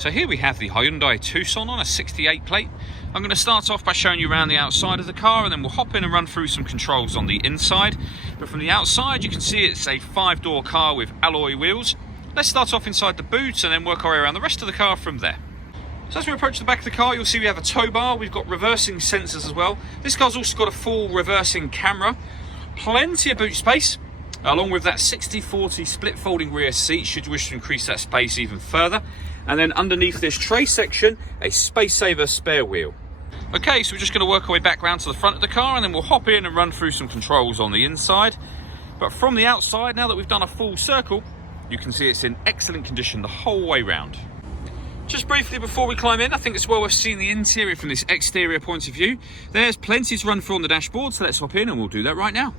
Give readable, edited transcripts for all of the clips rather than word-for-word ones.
So here we have the Hyundai Tucson on a 68 plate. I'm going to start off by showing you around the outside of the car, and then we'll hop in and run through some controls on the inside. But from the outside you can see it's a 5-door car with alloy wheels. Let's start off inside the boot and then work our way around the rest of the car from there. So as we approach the back of the car, you'll see we have a tow bar. We've got reversing sensors as well. This car's also got a full reversing camera. Plenty of boot space, along with that 60/40 split folding rear seat should you wish to increase that space even further. And then underneath this tray section, a space saver spare wheel. Okay, so we're just going to work our way back round to the front of the car, and then we'll hop in and run through some controls on the inside. But from the outside, now that we've done a full circle, you can see it's in excellent condition the whole way round. Just briefly before we climb in, I think it's well worth seeing the interior from this exterior point of view. There's plenty to run through on the dashboard, so let's hop in and we'll do that right now.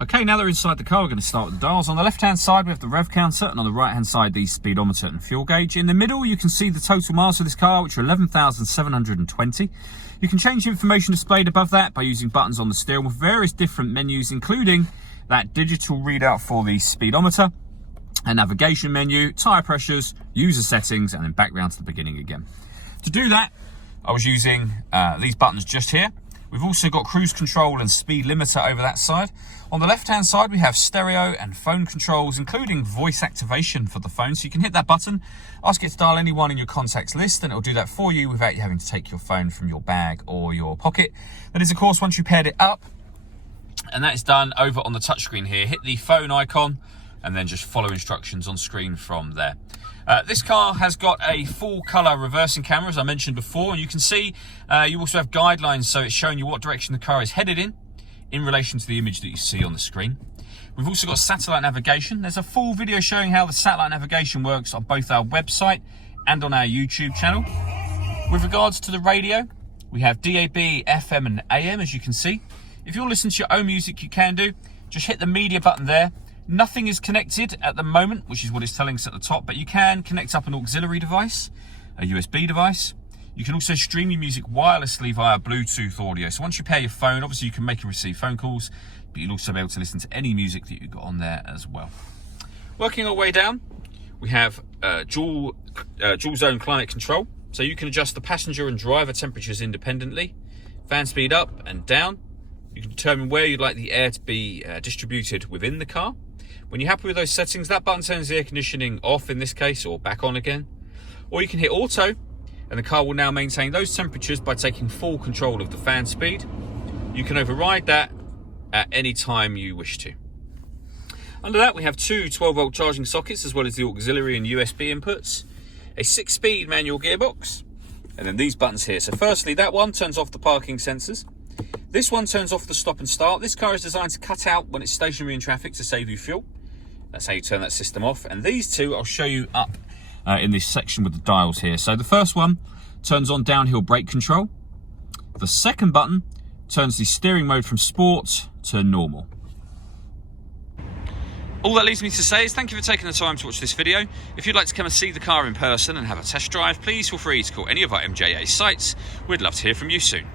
Okay, now that we're inside the car, we're going to start with the dials. On the left-hand side, we have the rev counter, and on the right-hand side, the speedometer and fuel gauge. In the middle, you can see the total miles of this car, which are 11,720. You can change the information displayed above that by using buttons on the steering with various different menus, including that digital readout for the speedometer, a navigation menu, tyre pressures, user settings, and then back round to the beginning again. To do that, I was using these buttons just here. We've also got cruise control and speed limiter over that side. On the left-hand side, we have stereo and phone controls, including voice activation for the phone. So you can hit that button, ask it to dial anyone in your contacts list, and it'll do that for you without you having to take your phone from your bag or your pocket. That is, of course, once you paired it up, and that is done over on the touchscreen here. Hit the phone icon, and then just follow instructions on screen from there. This car has got a full colour reversing camera, as I mentioned before, and you can see you also have guidelines, so it's showing you what direction the car is headed in relation to the image that you see on the screen. We've also got satellite navigation. There's a full video showing how the satellite navigation works on both our website and on our YouTube channel. With regards to the radio, we have DAB, FM and AM, as you can see. If you want to listen to your own music, you can do. Just hit the media button there. Nothing is connected at the moment, which is what it's telling us at the top, but you can connect up an auxiliary device, a USB device. You can also stream your music wirelessly via Bluetooth audio. So once you pair your phone, obviously you can make and receive phone calls, but you'll also be able to listen to any music that you've got on there as well. Working our way down, we have dual zone climate control. So you can adjust the passenger and driver temperatures independently. Fan speed up and down. You can determine where you'd like the air to be distributed within the car. When you're happy with those settings, that button turns the air conditioning off in this case, or back on again. Or you can hit auto, and the car will now maintain those temperatures by taking full control of the fan speed. You can override that at any time you wish to. Under that, we have two 12-volt charging sockets, as well as the auxiliary and USB inputs, a 6-speed manual gearbox, and then these buttons here. So firstly, that one turns off the parking sensors. This one turns off the stop and start. This car is designed to cut out when it's stationary in traffic to save you fuel. That's how you turn that system off. And these two I'll show you up in this section with the dials here. So the first one turns on downhill brake control. The second button turns the steering mode from sport to normal. All that leaves me to say is thank you for taking the time to watch this video. If you'd like to come and see the car in person and have a test drive, please feel free to call any of our MJA sites. We'd love to hear from you soon.